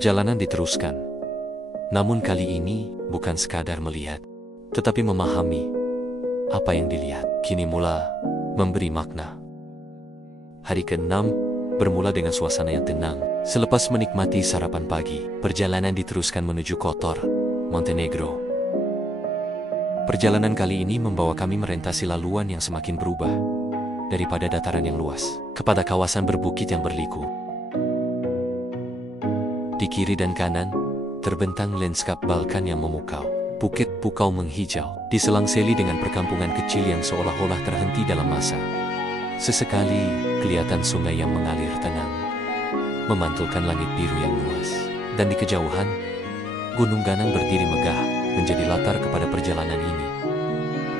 Perjalanan diteruskan. Namun kali ini bukan sekadar melihat, tetapi memahami apa yang dilihat. Kini mula memberi makna. Hari ke-6 bermula dengan suasana yang tenang. Selepas menikmati sarapan pagi, perjalanan diteruskan menuju Kotor, Montenegro. Perjalanan kali ini membawa kami merentasi laluan yang semakin berubah daripada dataran yang luas kepada kawasan berbukit yang berliku. Di kiri dan kanan, terbentang lanskap Balkan yang memukau. Bukit Pukau menghijau, diselang-seli dengan perkampungan kecil yang seolah-olah terhenti dalam masa. Sesekali, kelihatan sungai yang mengalir tenang, memantulkan langit biru yang luas. Dan di kejauhan, Gunung Ganang berdiri megah, menjadi latar kepada perjalanan ini.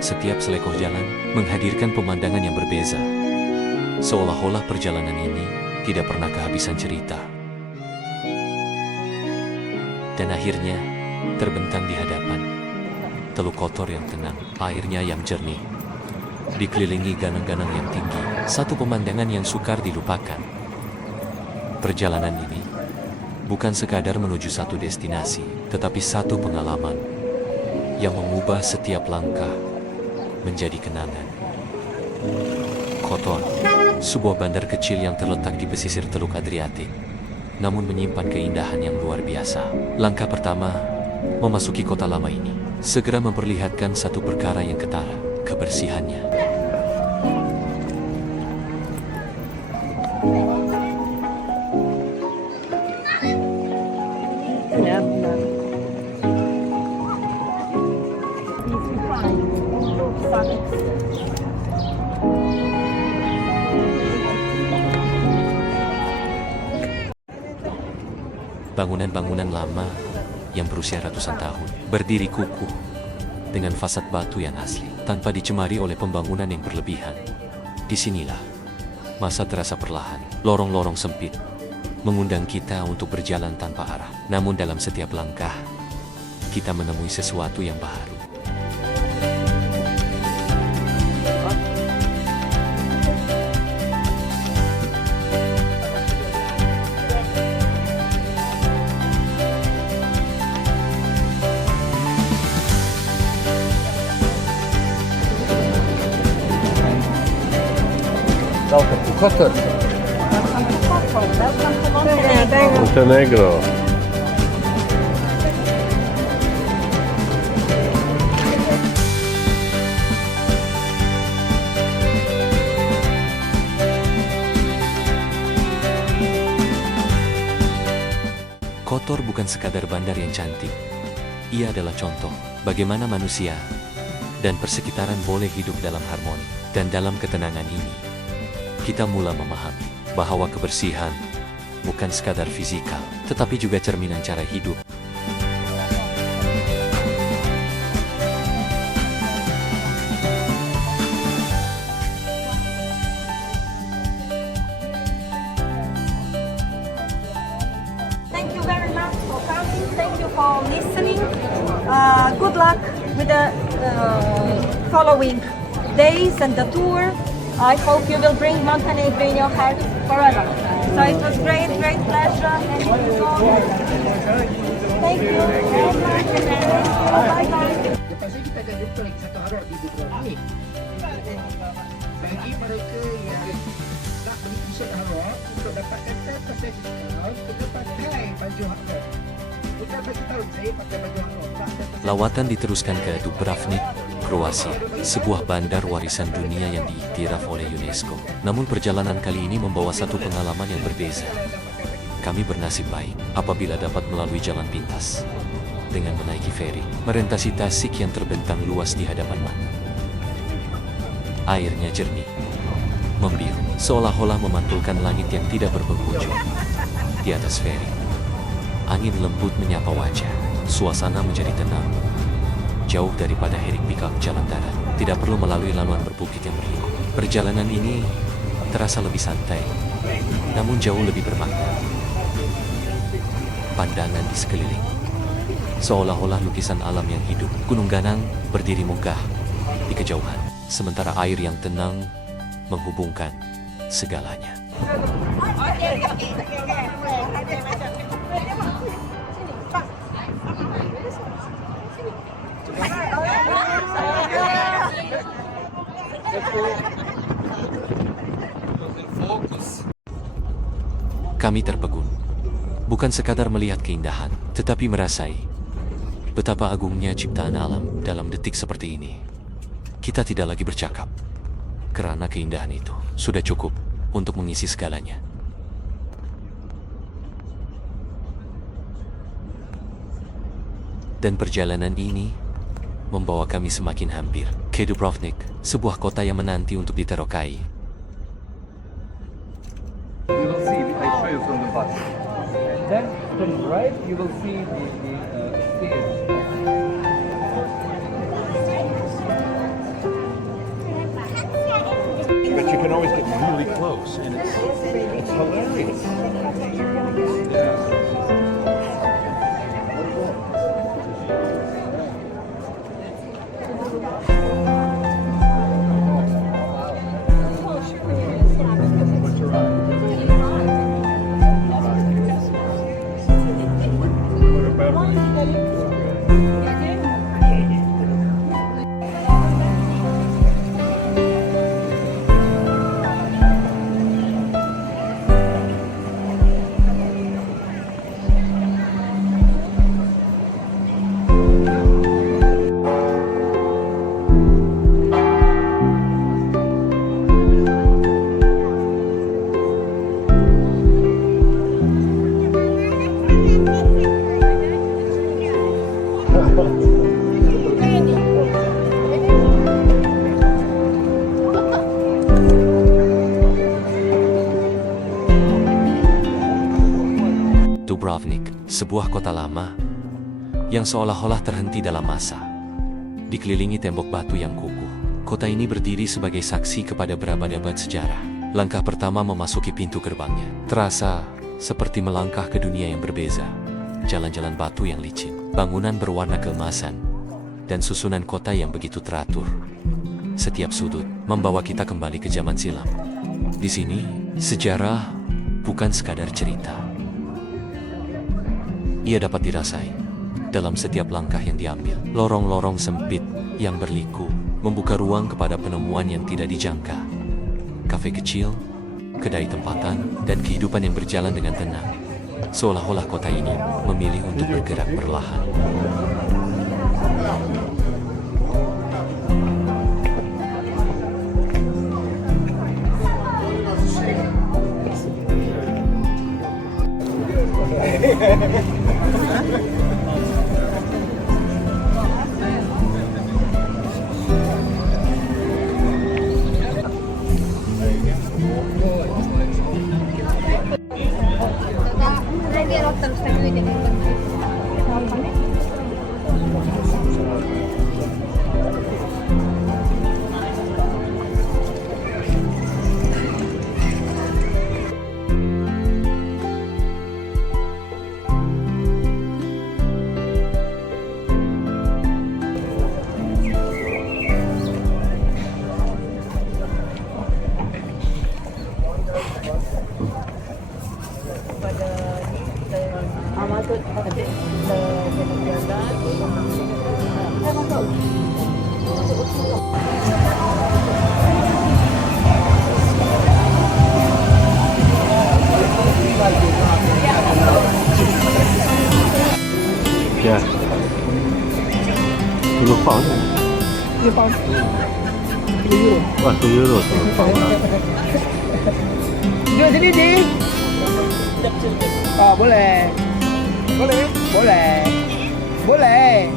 Setiap selekoh jalan menghadirkan pemandangan yang berbeza. Seolah-olah perjalanan ini tidak pernah kehabisan cerita. Dan akhirnya, terbentang di hadapan Teluk Kotor yang tenang, airnya yang jernih, dikelilingi ganang-ganang yang tinggi, satu pemandangan yang sukar dilupakan. Perjalanan ini bukan sekadar menuju satu destinasi, tetapi satu pengalaman yang mengubah setiap langkah menjadi kenangan. Kotor, sebuah bandar kecil yang terletak di pesisir Teluk Adriatik, namun menyimpan keindahan yang luar biasa. Langkah pertama, memasuki kota lama ini, segera memperlihatkan satu perkara yang ketara, kebersihannya. Bangunan-bangunan lama yang berusia ratusan tahun berdiri kukuh dengan fasad batu yang asli tanpa dicemari oleh pembangunan yang berlebihan. Disinilah masa terasa perlahan. Lorong-lorong sempit mengundang kita untuk berjalan tanpa arah. Namun dalam setiap langkah kita menemui sesuatu yang baru. Welcome to Kotor, Montenegro. Kotor bukan sekadar bandar yang cantik. Ia adalah contoh bagaimana manusia dan persekitaran boleh hidup dalam harmoni. Dan dalam ketenangan ini, kita mulai memahami bahwa kebersihan bukan sekadar fisikal, tetapi juga cerminan cara hidup. Thank you very much for coming. Thank you for listening. Good luck with the following days and the tour. I hope you will bring Montenegro in your heart forever. So it was great pleasure. Thank you very much. Bye-bye. lepas ni kita akan jumpa lagi satu harap di Dubrovnik. Bagi mereka yang tak beli t-shirt harap, untuk dapatkan 10% diskaun, kita pakai baju harap. Kita bagi tahu saya pakai baju harap. Lawatan diteruskan ke Dubrovnik, Kroasia, sebuah bandar warisan dunia yang diiktiraf oleh UNESCO. Namun perjalanan kali ini membawa satu pengalaman yang berbeza. Kami bernasib baik apabila dapat melalui jalan pintas dengan menaiki feri, merentasi tasik yang terbentang luas di hadapan mata. Airnya jernih, membiru, seolah-olah memantulkan langit yang tidak berpenghujung. Di atas feri, angin lembut menyapa wajah, suasana menjadi tenang. Jauh daripada hiruk pikuk jalan darat, tidak perlu melalui laluan berbukit yang berliku. Perjalanan ini terasa lebih santai, namun jauh lebih bermakna. Pandangan di sekeliling seolah-olah lukisan alam yang hidup. Gunung Ganang berdiri megah di kejauhan, sementara air yang tenang menghubungkan segalanya. Kami terpegun. Bukan sekadar melihat keindahan, tetapi merasai betapa agungnya ciptaan alam dalam detik seperti ini. Kita tidak lagi bercakap, karena keindahan itu sudah cukup untuk mengisi segalanya. Dan perjalanan ini membawa kami semakin hampir ke Dubrovnik, sebuah kota yang menanti untuk diterokai. You will see, I show you from the bus. Then to the right, you will see the stairs. But you can always get really close, and it's hilarious. Dubrovnik, sebuah kota lama yang seolah-olah terhenti dalam masa. Dikelilingi tembok batu yang kukuh, kota ini berdiri sebagai saksi kepada berabad-abad sejarah. Langkah pertama memasuki pintu gerbangnya terasa seperti melangkah ke dunia yang berbeza. Jalan-jalan batu yang licin, bangunan berwarna keemasan, dan susunan kota yang begitu teratur. Setiap sudut membawa kita kembali ke zaman silam. Di sini, sejarah bukan sekadar cerita. Ia dapat dirasai dalam setiap langkah yang diambil. Lorong-lorong sempit yang berliku membuka ruang kepada penemuan yang tidak dijangka. Kafe kecil, kedai tempatan, dan kehidupan yang berjalan dengan tenang. Seolah-olah kota ini memilih untuk bergerak perlahan. Ya. 10 pound. 10 pound. Wah, 2 euro. 10 pound. Duduk sini, Di. Oh, boleh. Boleh? Boleh. Boleh.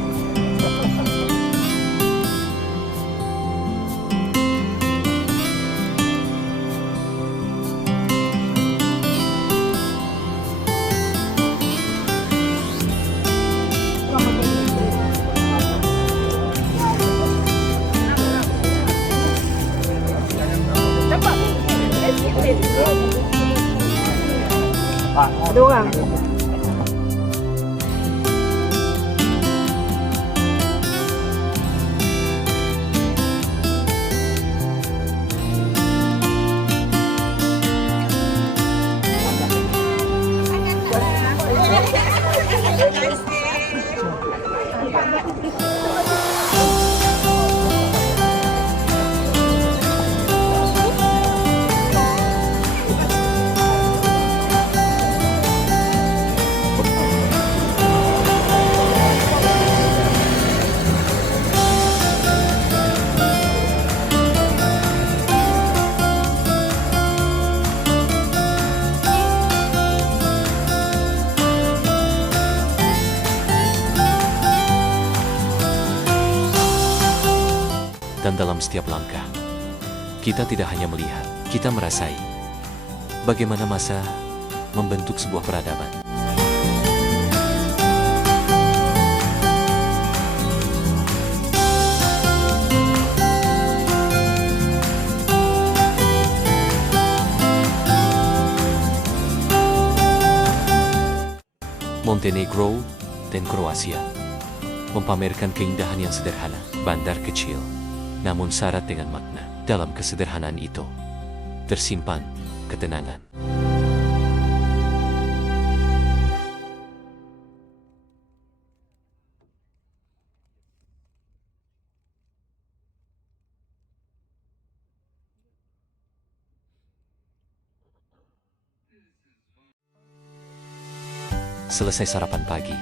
Ada orang. Dan dalam setiap langkah, kita tidak hanya melihat, kita merasai bagaimana masa membentuk sebuah peradaban. Montenegro dan Kroasia memamerkan keindahan yang sederhana, bandar kecil, namun syarat dengan makna. Dalam kesederhanaan itu tersimpan ketenangan. Selesai sarapan pagi,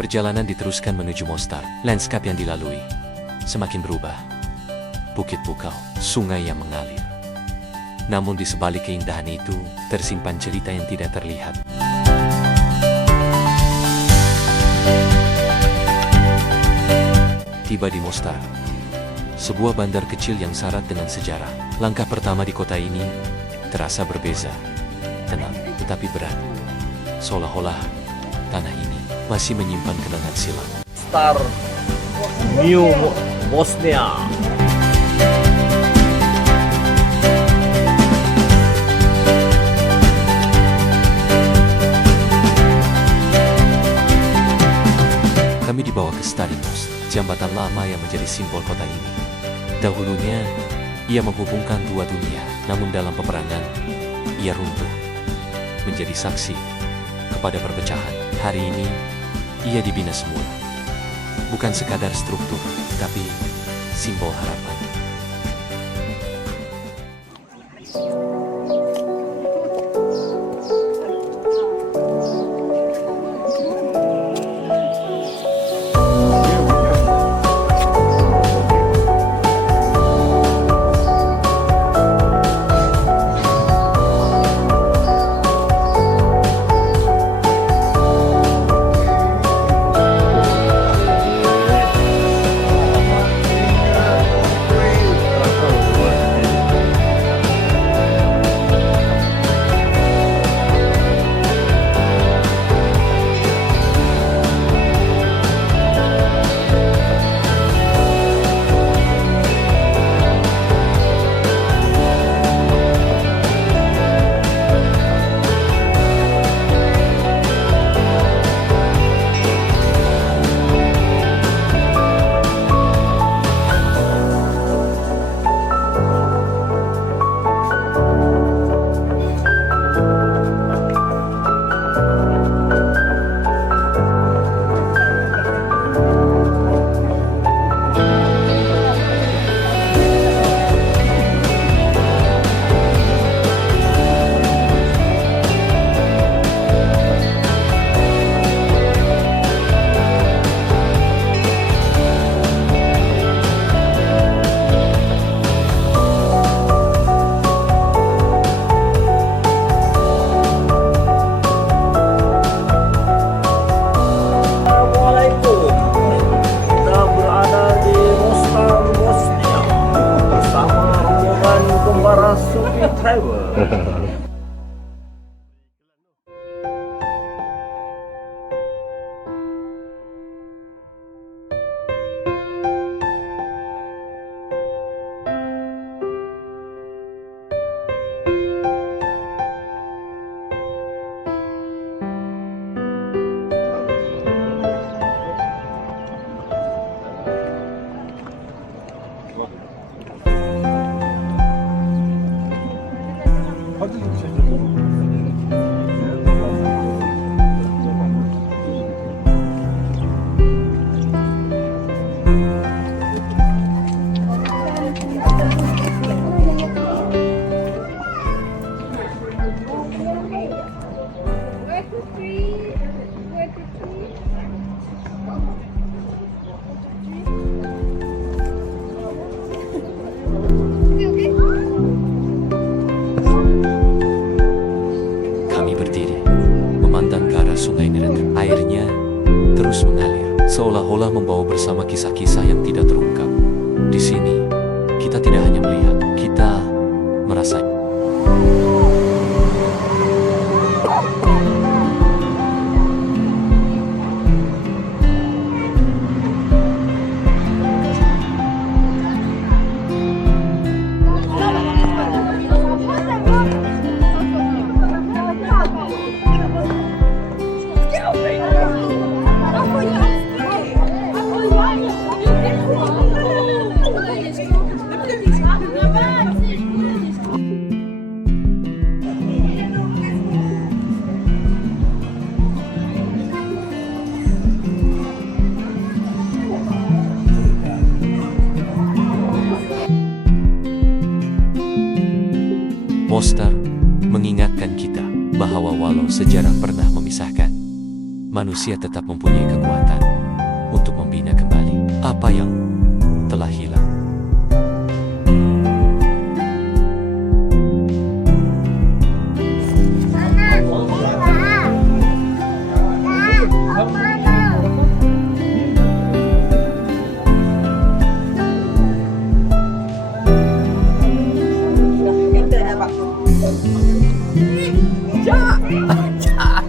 perjalanan diteruskan menuju Mostar. Lanskap yang dilalui semakin berubah. Bukit bukau, sungai yang mengalir. Namun di sebalik keindahan itu, tersimpan cerita yang tidak terlihat. Tiba di Mostar, sebuah bandar kecil yang syarat dengan sejarah. Langkah pertama di kota ini terasa berbeza, tenang tetapi berat. Seolah-olah tanah ini masih menyimpan kenangan silam. Star New Bosnia. Kami dibawa ke Stari Most, jembatan lama yang menjadi simbol kota ini. Dahulunya, ia menghubungkan dua dunia, namun dalam peperangan, ia runtuh. Menjadi saksi kepada perpecahan. Hari ini, ia dibina semula. Bukan sekadar struktur, tapi simbol harapan. seolah-olah membawa bersama kisah-kisah yang tidak terungkap. Di sini, rasanya. Poster mengingatkan kita bahwa walau sejarah pernah memisahkan, manusia tetap mempunyai kekuatan untuk membina kembali apa yang telah hilang.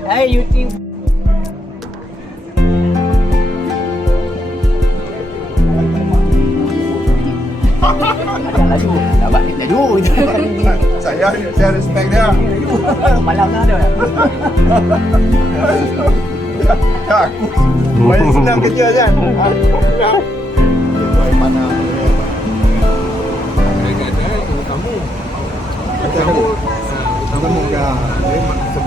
Hey, you think? Laju, dapat laju. Saya respect dia. Malam lah dia. Aku banyak senang kerja kan. Mana? Kamu dah.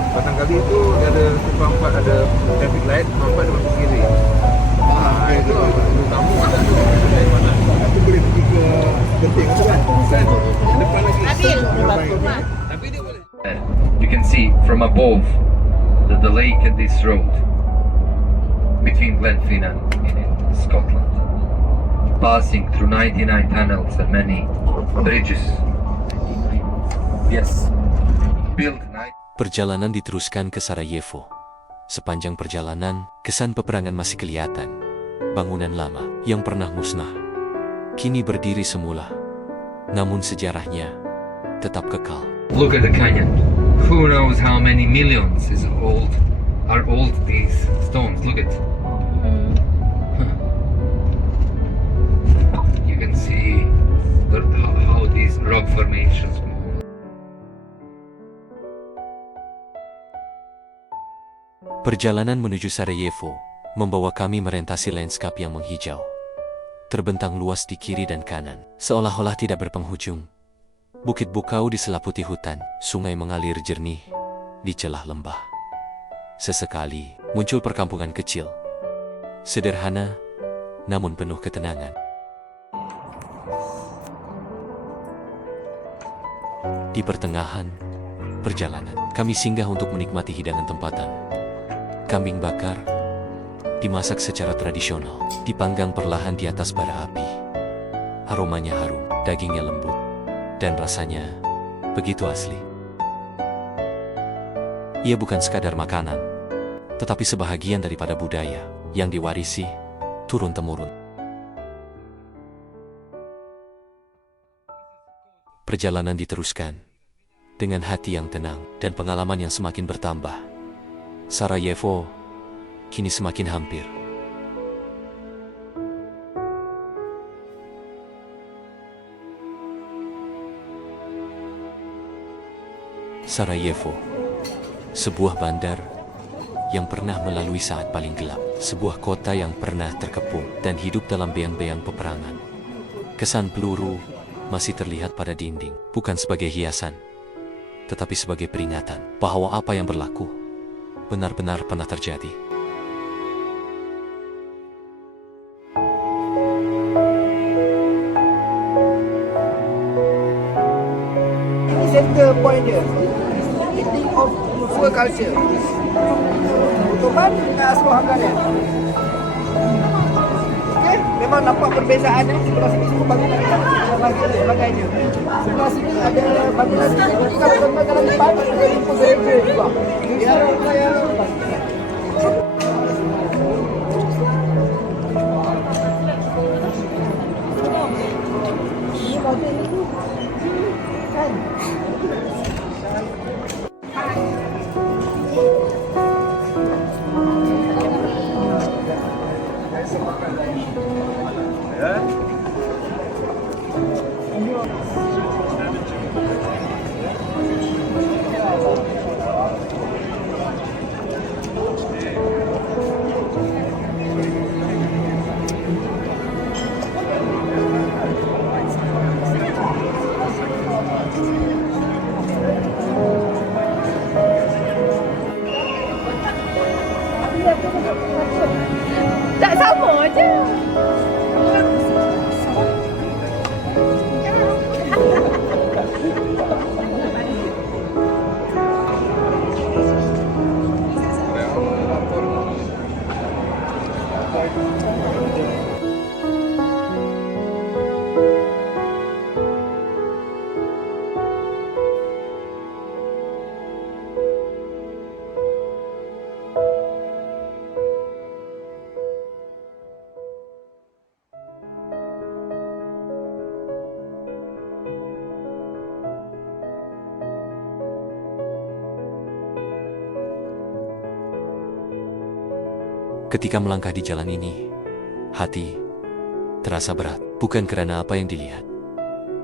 Batang kali itu dia ada simpang 4 ada traffic light, simpang 4 dia masuk kiri. Itu kamu ada dari mana? Itu boleh pergi ke Genting tu kan? Depan lagi. Tapi dia boleh. You can see from above the lake and this road between Glenfinnan in Scotland, passing through 99 tunnels and many bridges. Yes, built night. Perjalanan diteruskan ke Sarajevo. Sepanjang perjalanan, kesan peperangan masih kelihatan. Bangunan lama yang pernah musnah kini berdiri semula. Namun sejarahnya tetap kekal. Look at the canyon. Who knows how many millions are old these stones. Look at. You can see how these rock formations move. Perjalanan menuju Sarajevo membawa kami merentasi lanskap yang menghijau. Terbentang luas di kiri dan kanan, seolah-olah tidak berpenghujung. Bukit Bukau diselaputi hutan, sungai mengalir jernih di celah lembah. Sesekali muncul perkampungan kecil, sederhana namun penuh ketenangan. Di pertengahan perjalanan, kami singgah untuk menikmati hidangan tempatan. Kambing bakar dimasak secara tradisional, dipanggang perlahan di atas bara api. Aromanya harum, dagingnya lembut, dan rasanya begitu asli. Ia bukan sekadar makanan, tetapi sebahagian daripada budaya yang diwarisi turun-temurun. Perjalanan diteruskan dengan hati yang tenang dan pengalaman yang semakin bertambah. Sarajevo kini semakin hampir. Sarajevo, sebuah bandar yang pernah melalui saat paling gelap, sebuah kota yang pernah terkepung dan hidup dalam bayang-bayang peperangan. Kesan peluru masih terlihat pada dinding, bukan sebagai hiasan, tetapi sebagai peringatan bahwa apa yang berlaku benar-benar pernah terjadi. Ini center point dia. Meeting of full culture. Tuan dengan Asro Hanggaran. Okey, memang nampak perbezaan sebelah sini semua bangunan sebagainya. Sebelah sini ada bangunan kita bukan dalam depan ada info gereja juga. Ya, saya ini model itu kan Ketika melangkah di jalan ini, hati terasa berat, bukan karena apa yang dilihat,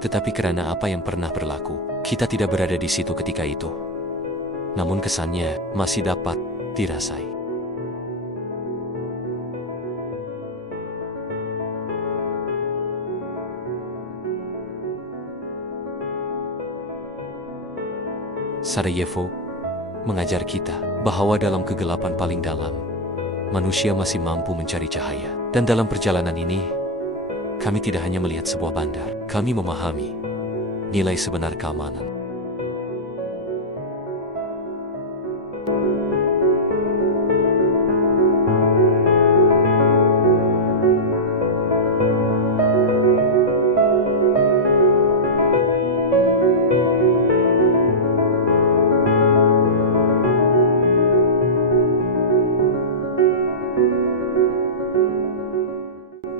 tetapi karena apa yang pernah berlaku. Kita tidak berada di situ ketika itu, namun kesannya masih dapat dirasai. Sarajevo mengajar kita bahwa dalam kegelapan paling dalam, manusia masih mampu mencari cahaya. Dan dalam perjalanan ini, kami tidak hanya melihat sebuah bandar, kami memahami nilai sebenar keamanan.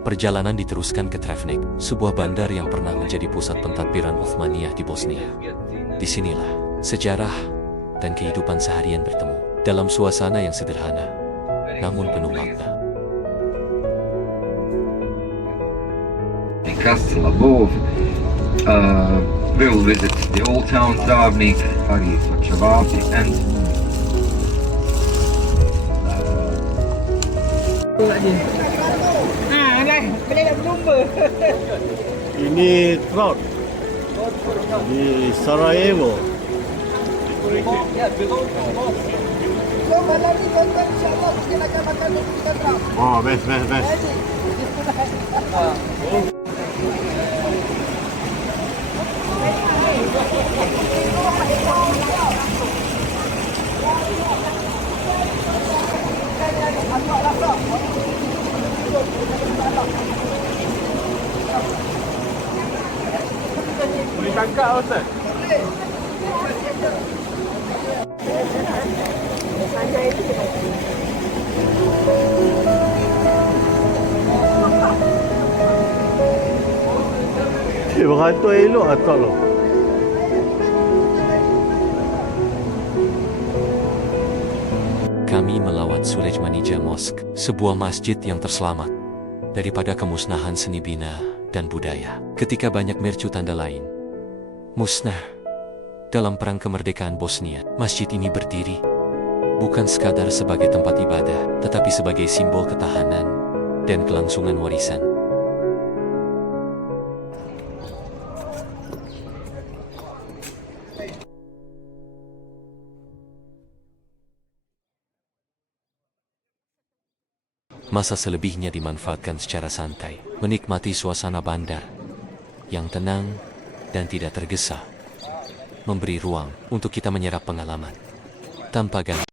Perjalanan diteruskan ke Travnik, sebuah bandar yang pernah menjadi pusat pentadbiran Uthmaniyah di Bosnia. Disinilah sejarah dan kehidupan seharian bertemu dalam suasana yang sederhana, namun penuh makna. In Castle above, we will visit the old town Travnik, Hari Fachavati, and Ini trout di Sarajevo. Oh, best. Boleh tangkap Ustaz? Beratur elok atas lo. Kami melawat Surejmanija Mosque, sebuah masjid yang terselamat daripada kemusnahan seni bina dan budaya. Ketika banyak mercu tanda lain musnah dalam perang kemerdekaan Bosnia, masjid ini berdiri bukan sekadar sebagai tempat ibadah, tetapi sebagai simbol ketahanan dan kelangsungan warisan. Masa selebihnya dimanfaatkan secara santai, menikmati suasana bandar yang tenang dan tidak tergesa, memberi ruang untuk kita menyerap pengalaman tanpa ganti.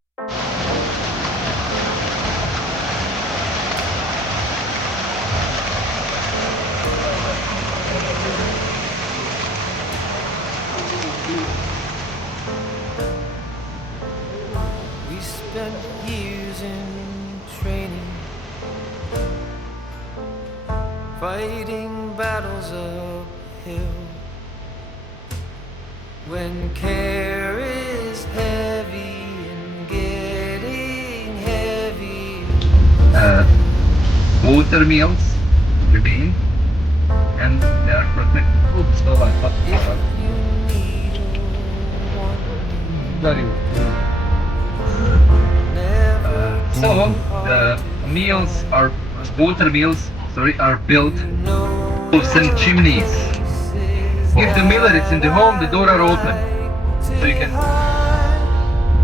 We spent years in training, fighting battles uphill. When care is heavy and getting heavy, water meals remain, and they are protected. So I thought, if you need one, very never so the meals are water meals. Are built of some chimneys. If the miller is in the home, the door are open, so you can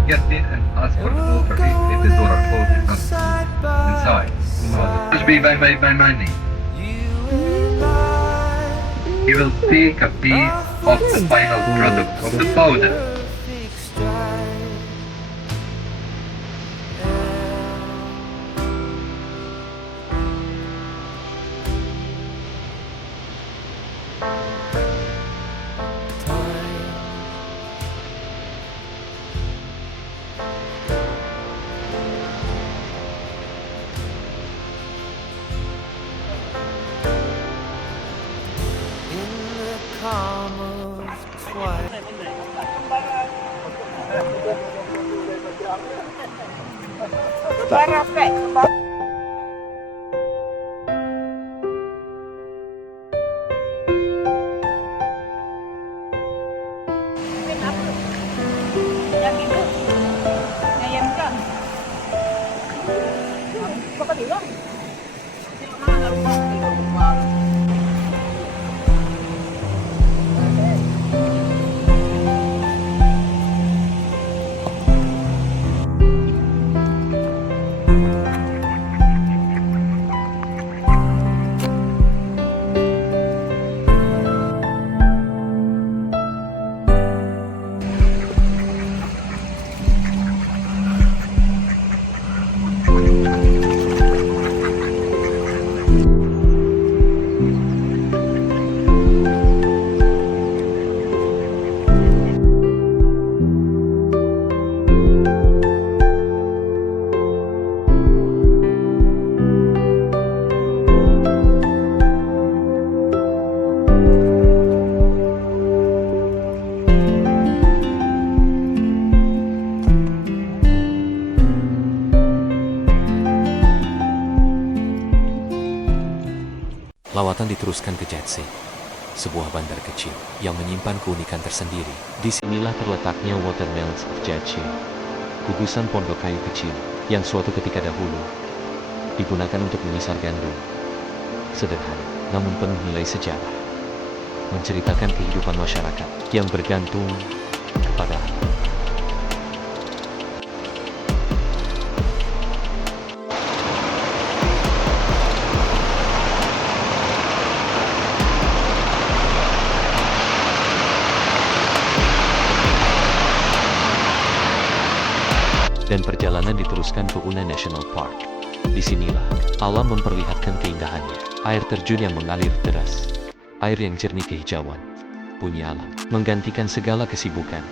get in and ask for the water if the door are closed. It's not inside. Just be by my name. You will take a piece of the final product of the powder. calm of twilight. Barang balik lah. Lawatan diteruskan ke Jetsy, sebuah bandar kecil yang menyimpan keunikan tersendiri. Disinilah terletaknya Watermills of Jetsy, gugusan pondok kayu kecil yang suatu ketika dahulu digunakan untuk mengisar gandum. Sederhana, namun penuh nilai sejarah, menceritakan kehidupan masyarakat yang bergantung kepada alam. Dan perjalanan diteruskan ke Una National Park. Disinilah alam memperlihatkan keindahannya. Air terjun yang mengalir deras, air yang jernih kehijauan, bunyi alam menggantikan segala kesibukan.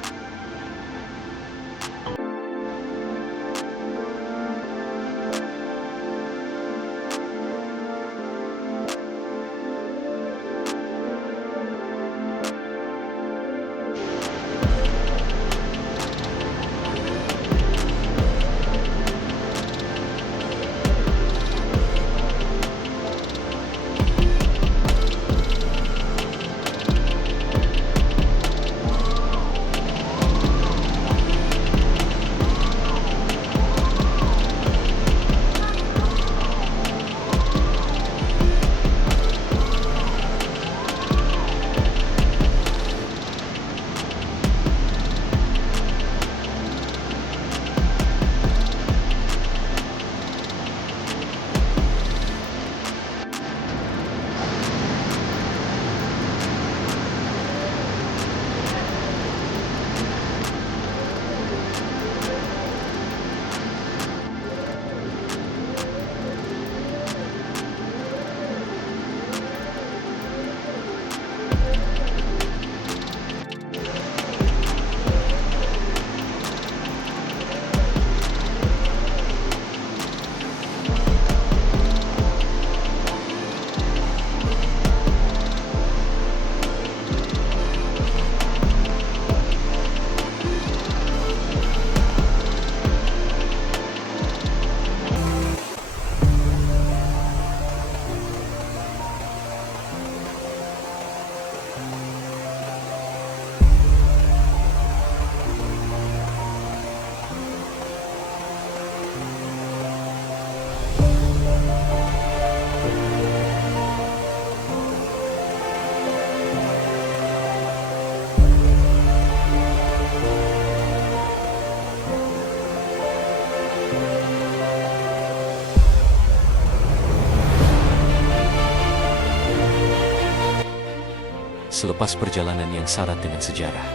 Selepas perjalanan yang syarat dengan sejarah,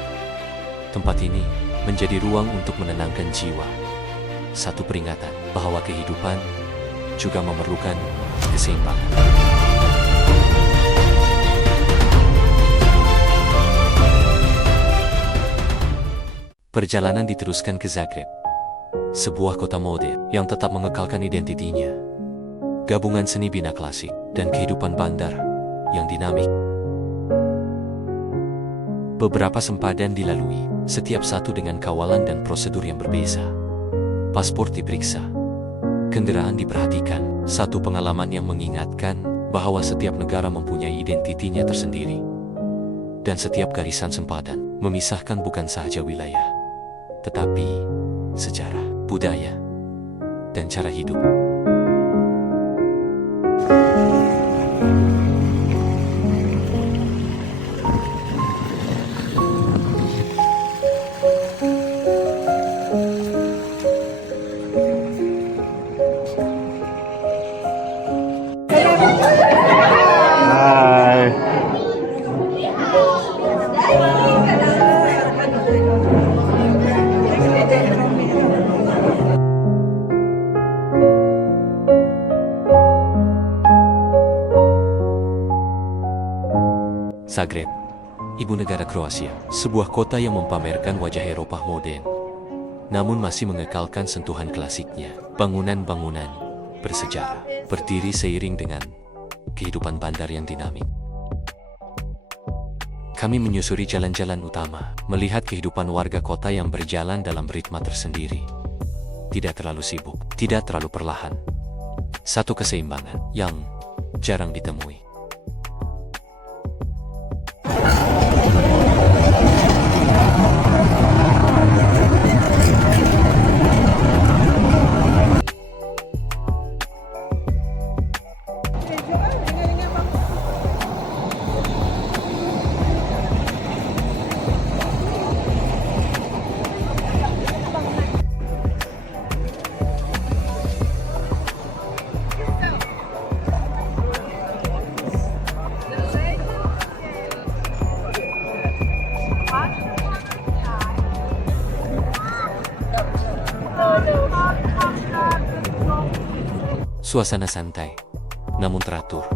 tempat ini menjadi ruang untuk menenangkan jiwa. Satu peringatan bahwa kehidupan juga memerlukan keseimbangan. Perjalanan diteruskan ke Zagreb, sebuah kota mode yang tetap mengekalkan identitinya. Gabungan seni bina klasik dan kehidupan bandar yang dinamik. Beberapa sempadan dilalui, setiap satu dengan kawalan dan prosedur yang berbeza. Paspor diperiksa, kendaraan diperhatikan, satu pengalaman yang mengingatkan bahwa setiap negara mempunyai identitinya tersendiri. Dan setiap garisan sempadan memisahkan bukan sahaja wilayah, tetapi sejarah, budaya, dan cara hidup. Zagreb, ibu negara Kroasia, sebuah kota yang mempamerkan wajah Eropa modern, namun masih mengekalkan sentuhan klasiknya. Bangunan-bangunan bersejarah berdiri seiring dengan kehidupan bandar yang dinamik. Kami menyusuri jalan-jalan utama, melihat kehidupan warga kota yang berjalan dalam ritme tersendiri. Tidak terlalu sibuk, tidak terlalu perlahan. Satu keseimbangan yang jarang ditemui. Suasana santai, namun teratur.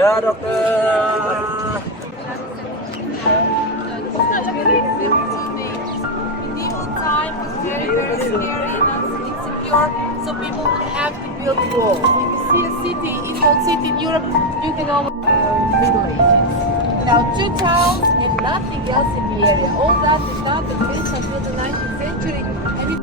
Ya dokter. Medieval time was very, very scary and insecure, so people would have to build walls. If you see a city, in old city in Europe, you can almost Middle Ages. Now 2 towns and nothing else in the area. All that is not built until the 19th century. And it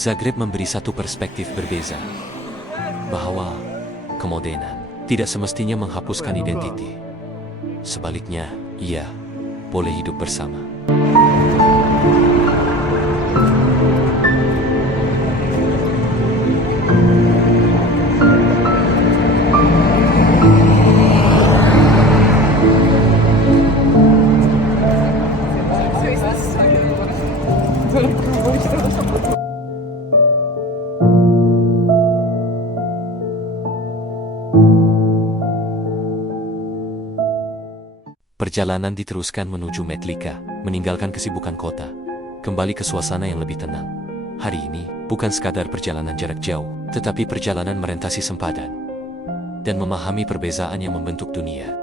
Zagreb memberi satu perspektif berbeza, bahwa kemodernan tidak semestinya menghapuskan identiti. Sebaliknya, ia boleh hidup bersama. Perjalanan diteruskan menuju Metlika, meninggalkan kesibukan kota, kembali ke suasana yang lebih tenang. Hari ini, bukan sekadar perjalanan jarak jauh, tetapi perjalanan merentasi sempadan, dan memahami perbezaan yang membentuk dunia.